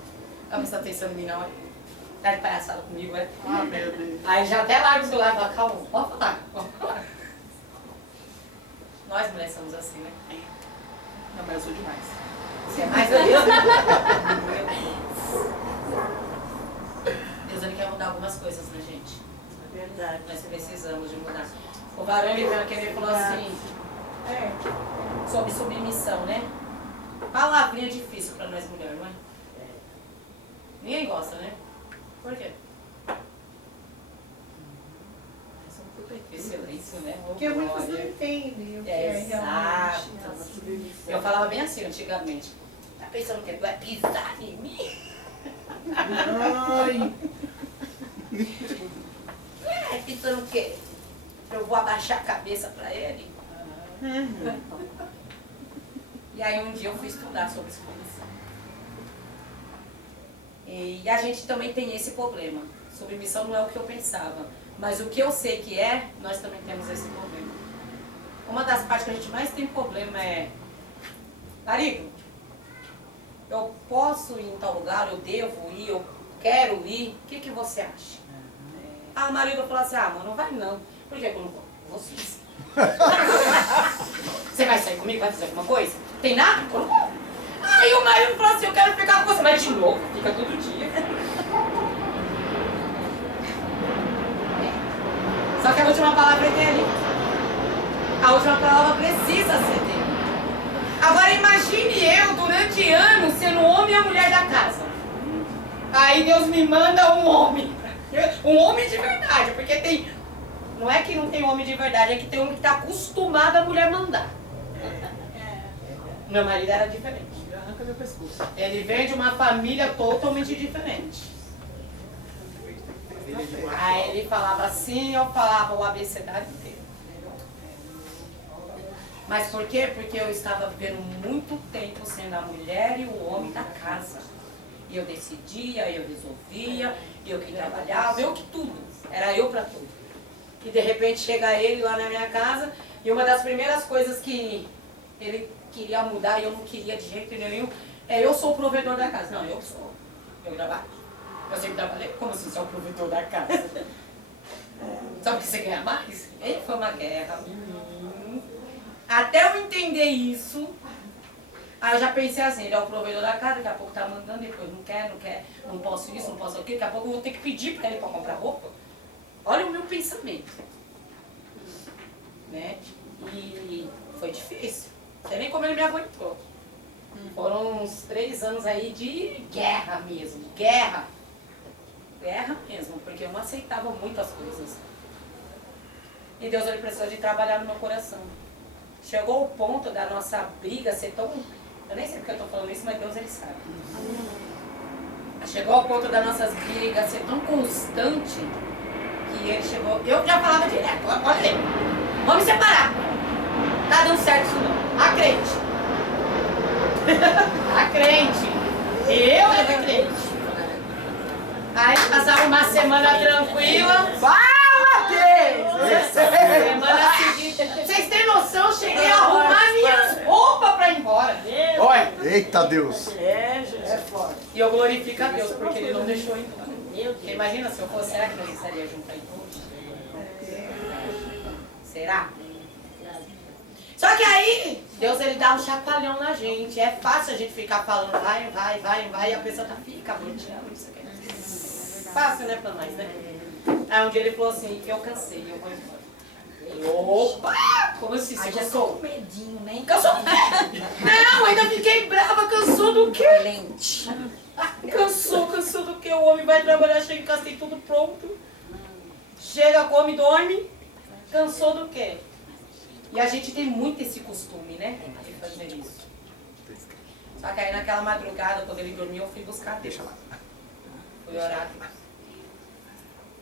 Ela não está atenção em mim não, é? Tá de palhaçada comigo, é? Ah, meu Deus. Aí já até larga o celular e fala, calma, pode falar, pode falar. Nós mulheres somos assim, né? Não, mas eu sou demais. Você é mais Deus. Deus, ele quer mudar algumas coisas na gente. Verdade. Nós precisamos de mudar. O varão ele veio aqui e falou assim, sobre submissão, né? Palavrinha difícil para nós mulheres, não é? Ninguém gosta, né? Por quê? Silêncio, né? Porque muitos não entendem o que é Exato. realmente. Eu falava bem assim antigamente. Tá pensando que tu vai pisar em mim? Ai. Pensando o quê? Eu vou abaixar a cabeça pra ele? E aí um dia eu fui estudar sobre submissão. E a gente também tem esse problema. Submissão não é o que eu pensava. Mas o que eu sei que é, nós também temos esse problema. Uma das partes que a gente mais tem problema é... Marido, eu posso ir em tal lugar, eu devo ir, eu quero ir. O que você acha? Ah, o marido falou assim, ah, mano, não vai não. Por que eu não vou? Você. Você vai sair comigo? Vai fazer alguma coisa? Tem nada? Eu não vou. Aí o marido falou assim, eu quero ficar com você. Mas de novo, fica todo dia. Só que a última palavra é dele. A última palavra precisa ser dele. Agora imagine eu, durante anos, sendo o homem e a mulher da casa. Aí Deus me manda um homem. Um homem de verdade, porque tem... Não é que não tem homem de verdade, é que tem homem que está acostumado a mulher mandar. Meu marido era diferente. Arranca meu pescoço. Ele vem de uma família totalmente diferente. Aí ele falava assim, eu falava o abecedário inteiro. Mas por quê? Porque eu estava vivendo muito tempo sendo a mulher e o homem da casa. E eu decidia, eu resolvia, eu que trabalhava, eu que tudo. Era eu pra tudo. E de repente chega ele lá na minha casa e uma das primeiras coisas que ele queria mudar e eu não queria de jeito nenhum é eu sou o provedor da casa. Não, eu sou. Eu trabalho. Eu sempre trabalhei. Como assim você é o provedor da casa? Sabe que você ganha mais? Aí foi uma guerra. Até eu entender isso, aí eu já pensei assim, ele é o provedor da casa, daqui a pouco tá mandando, depois não quer, não posso isso, não posso aquilo, daqui a pouco eu vou ter que pedir pra ele pra comprar roupa. Olha o meu pensamento. Né? E foi difícil. Não sei nem como ele me aguentou. Foram uns 3 anos aí de guerra mesmo, guerra. Guerra mesmo, porque eu não aceitava muitas coisas. E Deus ele precisou de trabalhar no meu coração. Chegou o ponto da nossa briga ser tão... Eu nem sei porque eu estou falando isso, mas Deus ele sabe. Chegou ao ponto das nossas brigas ser tão constante que ele chegou... Eu já falava direto, olha aí, vamos separar. Tá dando certo isso não. A crente. A crente. Eu era crente. Aí passava uma semana tranquila. Fala, Deus! Semana seguinte. Vocês têm noção? Eu cheguei a arrumar minhas roupas pra ir embora. Olha. Eita Deus! É forte. E eu glorifico a Deus porque Ele não deixou ir embora. Meu Deus. Porque imagina se eu fosse, será que nós estaríamos juntos aí todos? Será? Só que aí, Deus ele dá um chacoalhão na gente. É fácil a gente ficar falando vai, e a pessoa tá, fica bloqueando, isso aqui. Fácil, né, pra nós, né? Aí um dia ele falou assim, eu cansei, eu vou embora. Opa! Como assim? Você cansou? Medinho, né? Cansou? Não, ainda fiquei brava, cansou do quê? Lente. Cansou do quê? O homem vai trabalhar, chega em casa, tem tudo pronto. Chega, come, dorme. Cansou do quê? E a gente tem muito esse costume, né? De fazer isso. Só que aí naquela madrugada, quando ele dormiu, eu fui buscar Deus. Fui orar.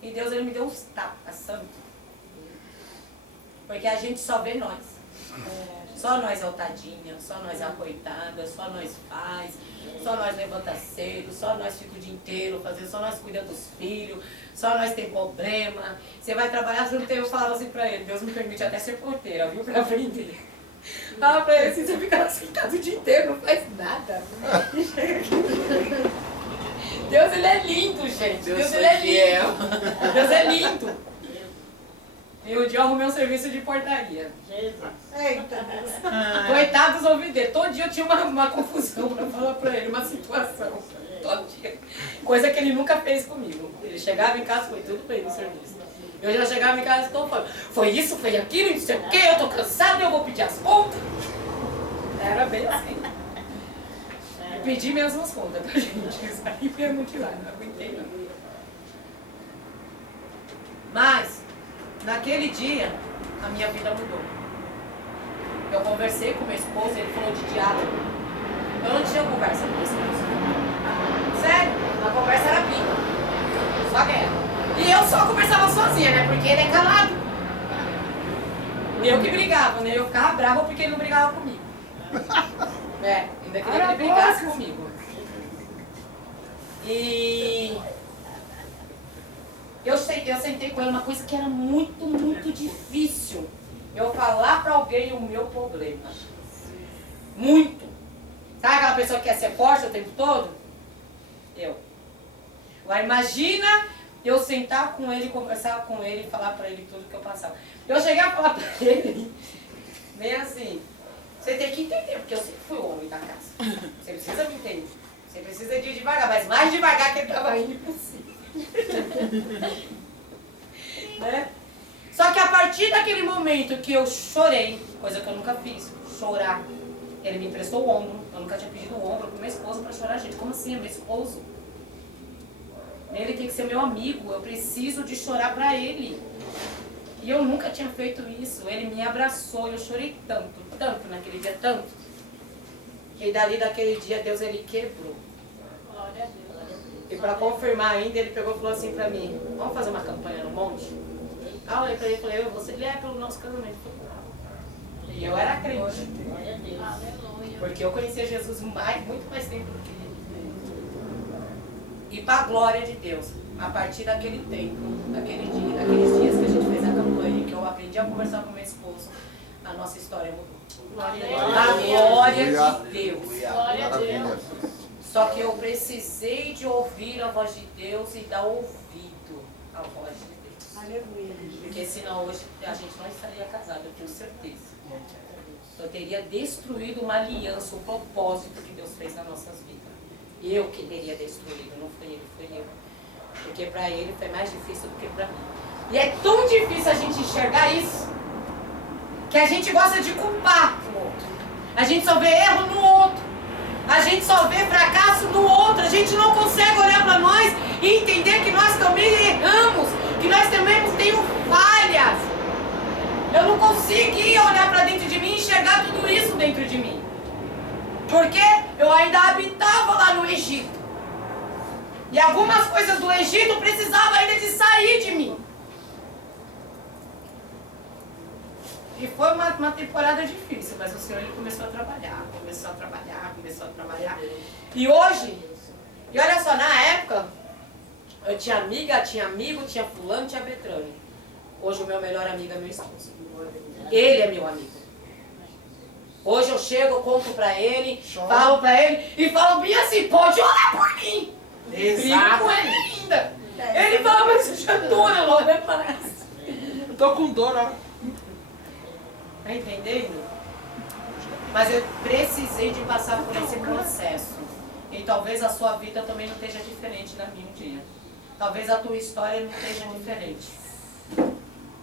E Deus ele me deu uns tapas, sabe? Porque a gente só vê nós. Só nós altadinha, só nós a coitada, só nós faz, só nós levanta cedo, só nós fica o dia inteiro fazendo, só nós cuida dos filhos, só nós tem problema. Você vai trabalhar, você não tem, eu falava assim pra ele, Deus me permite até ser porteira, viu, pra aprender. Falava pra ele assim, você fica sentado o dia inteiro, não faz nada. Deus ele é lindo, gente. Deus ele é lindo. Deus é lindo. E um dia eu arrumei um serviço de portaria. Jesus. Eita Deus. Coitados dos ouvidos dele. Todo dia eu tinha uma confusão pra falar pra ele, uma situação. Todo dia. Coisa que ele nunca fez comigo. Ele chegava em casa, foi tudo bem no serviço. Eu já chegava em casa e estou falando, foi isso, foi aquilo, não sei o quê, eu tô cansada, eu vou pedir as contas. Era bem assim. Eu pedi mesmo as contas, tá, gente? Saí mesmo de lá, não aguentei não. Mas, naquele dia, a minha vida mudou. Eu conversei com meu esposo, ele falou de diálogo. Eu não tinha conversa com meu esposo. Sério, a conversa era pica. Só guerra. E eu só conversava sozinha, né? Porque ele é calado. E eu que brigava, né? Eu ficava brava porque ele não brigava comigo. É, ainda queria que ele brigasse comigo. E eu sentei com ele uma coisa que era muito, muito difícil. Eu falar pra alguém o meu problema. Muito. Sabe aquela pessoa que quer ser forte o tempo todo? Eu. Agora imagina eu sentar com ele, conversar com ele e falar pra ele tudo que eu passava. Eu cheguei a falar pra ele, bem assim, você tem que entender, porque eu sempre fui o homem da casa. Você precisa me entender. Você precisa de ir devagar, mas mais devagar que ele tava indo impossível. Né? Só que a partir daquele momento que eu chorei, coisa que eu nunca fiz, chorar, ele me emprestou o ombro. Eu nunca tinha pedido o ombro pro meu esposo pra chorar, gente. Como assim? É meu esposo. Ele tem que ser meu amigo. Eu preciso de chorar pra ele. E eu nunca tinha feito isso. Ele me abraçou. Eu chorei tanto, tanto naquele dia, tanto. Que dali daquele dia Deus ele quebrou. Glória a Deus. E pra confirmar ainda, ele pegou e falou assim pra mim, vamos fazer uma campanha no monte? Aí eu olhei pra ele e falei, eu vou ser ele é pelo nosso casamento. E eu era crente. Glória a Deus. Aleluia. Porque eu conhecia Jesus muito mais tempo do que ele. E para a glória de Deus, a partir daquele tempo, daqueles dias que a gente fez a campanha, que eu aprendi a conversar com meu esposo, a nossa história mudou. A glória de Deus. Glória a Deus. Maravilha. Só que eu precisei de ouvir a voz de Deus e dar ouvido à voz de Deus. Aleluia. Porque senão hoje a gente não estaria casado, eu tenho certeza. Eu teria destruído uma aliança, o propósito que Deus fez nas nossas vidas. Eu que teria destruído, não foi ele, foi eu. Porque para ele foi mais difícil do que para mim. E é tão difícil a gente enxergar isso, que a gente gosta de culpar o outro. A gente só vê erro no outro. A gente só vê fracasso no outro. A gente não consegue olhar para nós e entender que nós também erramos, que nós também temos falhas. Eu não consegui olhar para dentro de mim e enxergar tudo isso dentro de mim. Porque eu ainda habitava lá no Egito. E algumas coisas do Egito precisavam ainda de sair de mim. E foi uma temporada difícil, mas o Senhor ele começou a trabalhar. E hoje, e olha só, na época, eu tinha amiga, tinha amigo, tinha fulano, tinha Betrane. Hoje o meu melhor amigo é meu esposo. Ele é meu amigo. Hoje eu chego, eu conto pra ele, falo pra ele e falo bem assim, pode orar por mim. Brigo com ele ainda. Ele fala, mas eu já tô, né, Laura? Parece. Eu tô com dor, ó. Tá entendendo? Mas eu precisei de passar por esse processo. E talvez a sua vida também não esteja diferente da minha um dia. Talvez a tua história não esteja diferente.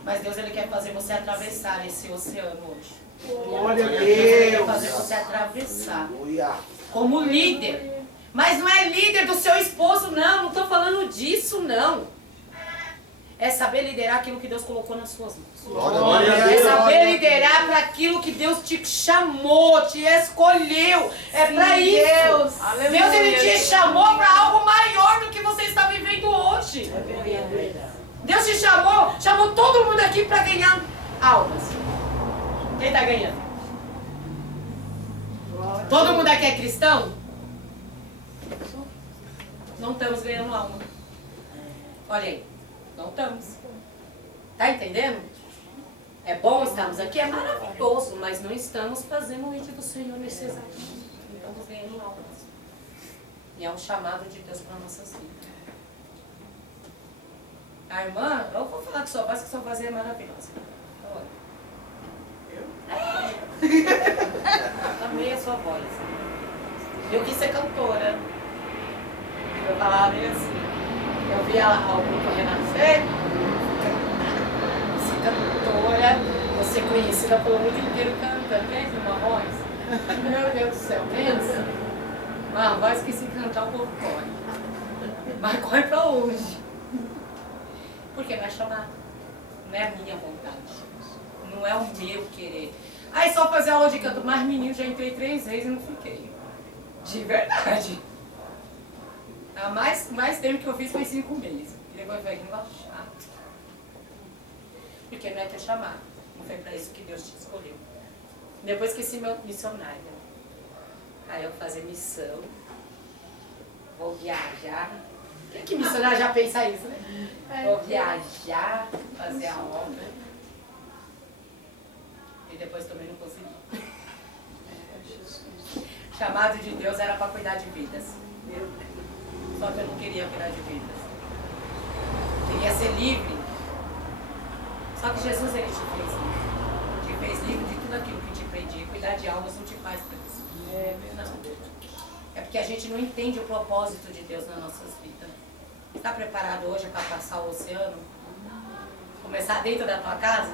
Mas Deus ele quer fazer você atravessar esse oceano hoje. Glória a Deus ele quer Deus. fazer você atravessar. Aleluia. Como líder. Mas não é líder do seu esposo, não. Não estou falando disso, não. É saber liderar aquilo que Deus colocou nas suas mãos. Glória a É Deus. saber liderar para aquilo que Deus te chamou, te escolheu. É para isso. Deus. Deus ele te chamou para algo maior do que você está vivendo hoje. Deus te chamou todo mundo aqui para ganhar almas. Quem está ganhando? Todo mundo aqui é cristão? Não estamos ganhando alma. Olha aí, não estamos. Tá entendendo? É bom estarmos aqui, é maravilhoso, mas não estamos fazendo o ídolo do Senhor nesse exato momento. Não estamos ganhando almas. E é um chamado de Deus para nossas vidas. A irmã, eu vou falar de sua voz, que sua voz é maravilhosa. Amei a sua voz. Eu quis ser cantora. Eu falava meio assim. Eu via o grupo renascer. cantora, você conhecida pelo mundo inteiro cantando. Pensa uma voz. Meu Deus do céu, pensa. Uma voz que se cantar o povo corre. Mas corre pra longe. Porque vai chamar. Não é a minha vontade. Não é o meu querer. Aí só fazer aula de canto. Mas menino, já entrei 3 vezes e não fiquei. De verdade. A mais tempo que eu fiz foi 5 meses. E depois vai relaxar. Porque não é ter chamado. Não foi pra isso que Deus te escolheu. Depois que esse meu missionário. Aí eu fazer missão. Vou viajar. Quem que missionário já pensa isso, né? Vou viajar, fazer a obra. E depois também não consegui. O chamado de Deus era para cuidar de vidas. Só que eu não queria cuidar de vidas. Queria ser livre. Só que Jesus, ele te fez livre. Te fez livre de tudo aquilo que te prendia. Cuidar de almas não te faz preso. Não. É porque a gente não entende o propósito de Deus nas nossas vidas. Está preparado hoje para passar o oceano? Começar dentro da tua casa?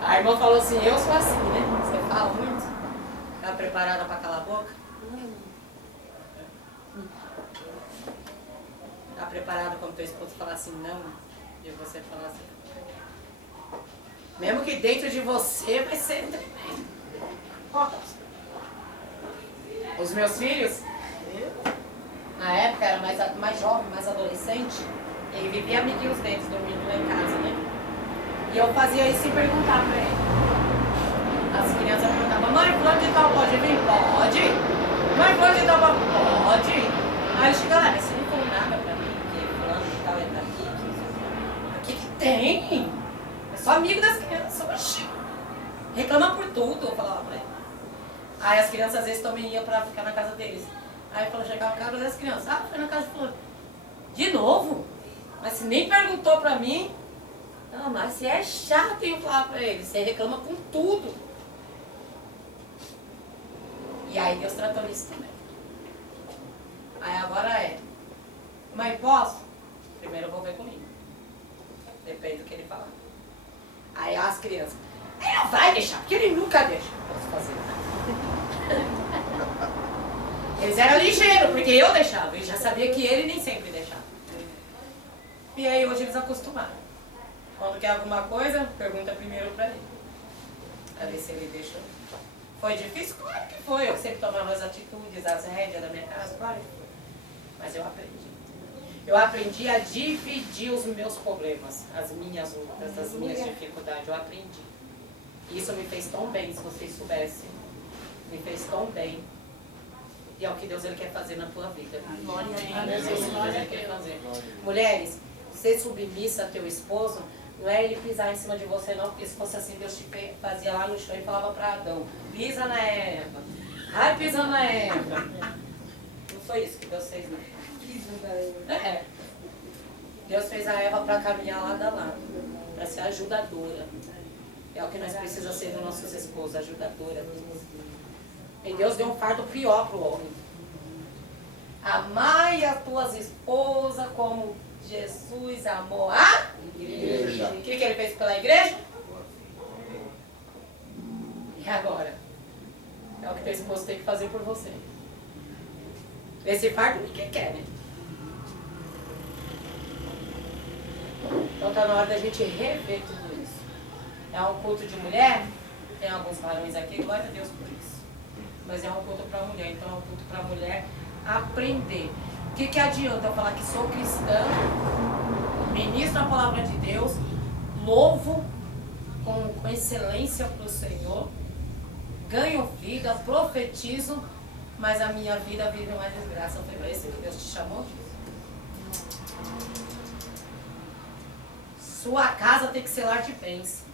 A irmã falou assim, eu sou assim, né? Você fala muito. Está preparada para calar a boca? Está preparado quando teu esposo falar assim, não? E você falar assim. Mesmo que dentro de você vai ser tremendo. Os meus filhos, na época, era mais jovem, mais adolescente, e vivia amiguinhos deles, dormindo lá em casa, né? E eu fazia isso sem perguntar pra ele. As crianças perguntavam, mãe, fulano de tal pode vir? Pode. Mãe, fulano de tal pode. Aí ele chega lá, mas você não falou nada pra mim, que fulano de tal é daqui. O que tem? É só amigo das crianças, oxi. Reclama por tudo, eu falava pra ele. Aí as crianças às vezes também iam pra ficar na casa deles. Aí eu chegava na casa das crianças, foi na casa de fulano. De novo? Mas você nem perguntou pra mim. Não, mas você é chato, eu falava pra ele. Você reclama com tudo. E aí Deus tratou isso também. Aí agora é, mãe, posso? Primeiro eu vou ver comigo. Depende do que ele falar. Aí as crianças, ele não vai deixar, porque ele nunca deixa. Não posso fazer nada. Eles eram ligeiros, porque eu deixava. Eu já sabia que ele nem sempre deixava. E aí hoje eles acostumaram. Quando quer alguma coisa, pergunta primeiro pra ele. Pra ver se ele deixou. Foi difícil? Claro que foi. Eu sempre tomava as atitudes, as rédeas da minha casa, claro que foi. Mas eu aprendi. Eu aprendi a dividir os meus problemas, as minhas lutas, as minhas dificuldades. Eu aprendi. E isso me fez tão bem, se vocês soubessem. Me fez tão bem. E é o que Deus ele quer fazer na tua vida. Glória a Deus. É isso que Deus ele quer fazer. Mulheres, ser submissa a teu esposo, não é ele pisar em cima de você não, porque se fosse assim, Deus te fazia lá no chão e falava para Adão, pisa na Eva. Ai, pisa na Eva. Não foi isso que Deus fez, não. É. Deus fez a Eva para caminhar lado a lado, para ser ajudadora. É o que nós precisamos ser dos nossos esposos, ajudadora. E Deus deu um fardo pior para o homem. Amai as tuas esposas como Jesus amou a igreja. O que ele fez pela igreja? E agora? É o que teu esposo tem que fazer por você. Esse fardo ninguém quer, né? Então está na hora da gente rever tudo isso. É um culto de mulher, tem alguns varões aqui, glória a Deus por isso. Mas é um culto para a mulher, então é um culto para a mulher aprender. O que adianta eu falar que sou cristã, ministro a palavra de Deus, louvo com excelência para o Senhor, ganho vida, profetizo, mas a minha vida vive uma desgraça. Foi para isso que Deus te chamou? Sua casa tem que ser lar de bens.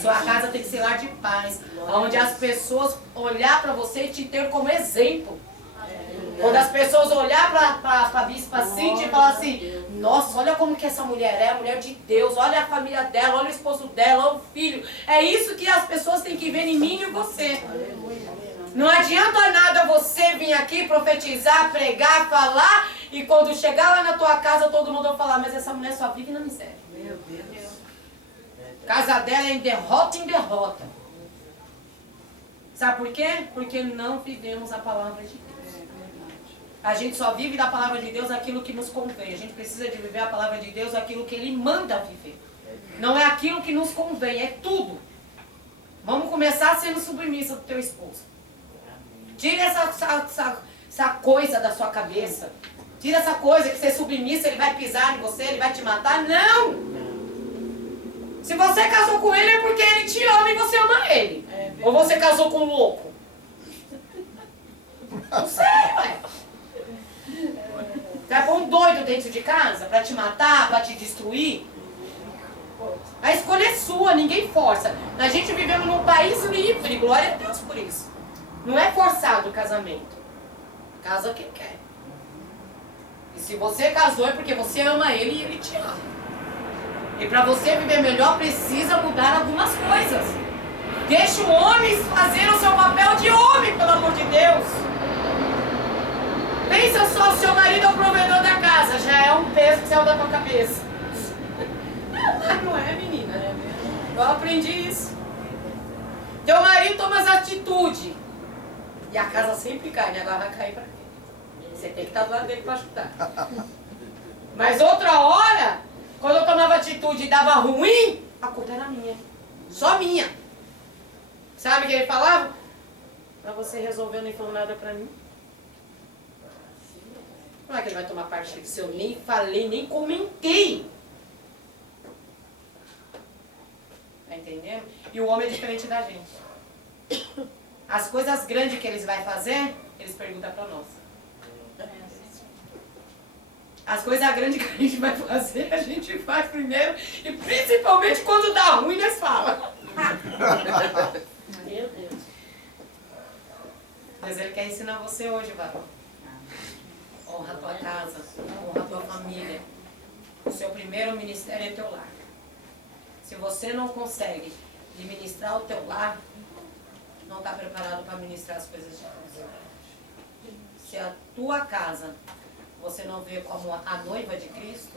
Sua casa tem que ser lar de paz, onde as pessoas olhar para você e te ter como exemplo. Quando as pessoas olhar para a bispa Cíntia e falar assim, nossa, olha como que essa mulher é, a mulher de Deus, olha a família dela, olha o esposo dela, olha o filho. É isso que as pessoas têm que ver em mim e em você. Não adianta nada você vir aqui profetizar, pregar, falar, e quando chegar lá na tua casa todo mundo vai falar, mas essa mulher só vive na miséria. Meu Deus. Casa dela é em derrota em derrota. Sabe por quê? Porque não vivemos a palavra de Deus. A gente só vive da palavra de Deus aquilo que nos convém. A gente precisa de viver a palavra de Deus aquilo que Ele manda viver. Não é aquilo que nos convém, é tudo. Vamos começar sendo submissa do teu esposo. Tira essa coisa da sua cabeça. Tira essa coisa que ser submissa, ele vai pisar em você, ele vai te matar. Não! Se você casou com ele é porque ele te ama e você ama ele. Ou você casou com um louco? Não sei, ué. Vai pôr um doido dentro de casa pra te matar, pra te destruir? A escolha é sua, ninguém força. A gente vivemos num país livre, glória a Deus por isso. Não é forçado o casamento. Casa quem quer. E se você casou é porque você ama ele e ele te ama. E para você viver melhor precisa mudar algumas coisas. Deixa o homem fazer o seu papel de homem, pelo amor de Deus. Pensa só, o seu marido é o provedor da casa, já é um peso que saiu da tua cabeça. Não é, menina? Eu aprendi isso. Teu marido toma as atitudes. E a casa sempre cai, né? Agora vai cair pra quê? Você tem que estar do lado dele pra ajudar. Mas outra hora, quando eu tomava atitude e dava ruim, a culpa era minha. Só minha. Sabe o que ele falava? Pra você resolver, não falou nada pra mim. Como é que ele vai tomar parte disso? Eu nem falei, nem comentei. Tá entendendo? E o homem é diferente da gente. As coisas grandes que eles vão fazer, eles perguntam pra nós. As coisas grandes que a gente vai fazer, a gente faz primeiro. E principalmente quando dá ruim, nós falamos. Meu Deus. Mas ele quer ensinar você hoje, varão. Honra a tua casa, honra a tua família. O seu primeiro ministério é teu lar. Se você não consegue administrar o teu lar, não está preparado para ministrar as coisas de Deus. Se a tua casa você não vê como a noiva de Cristo,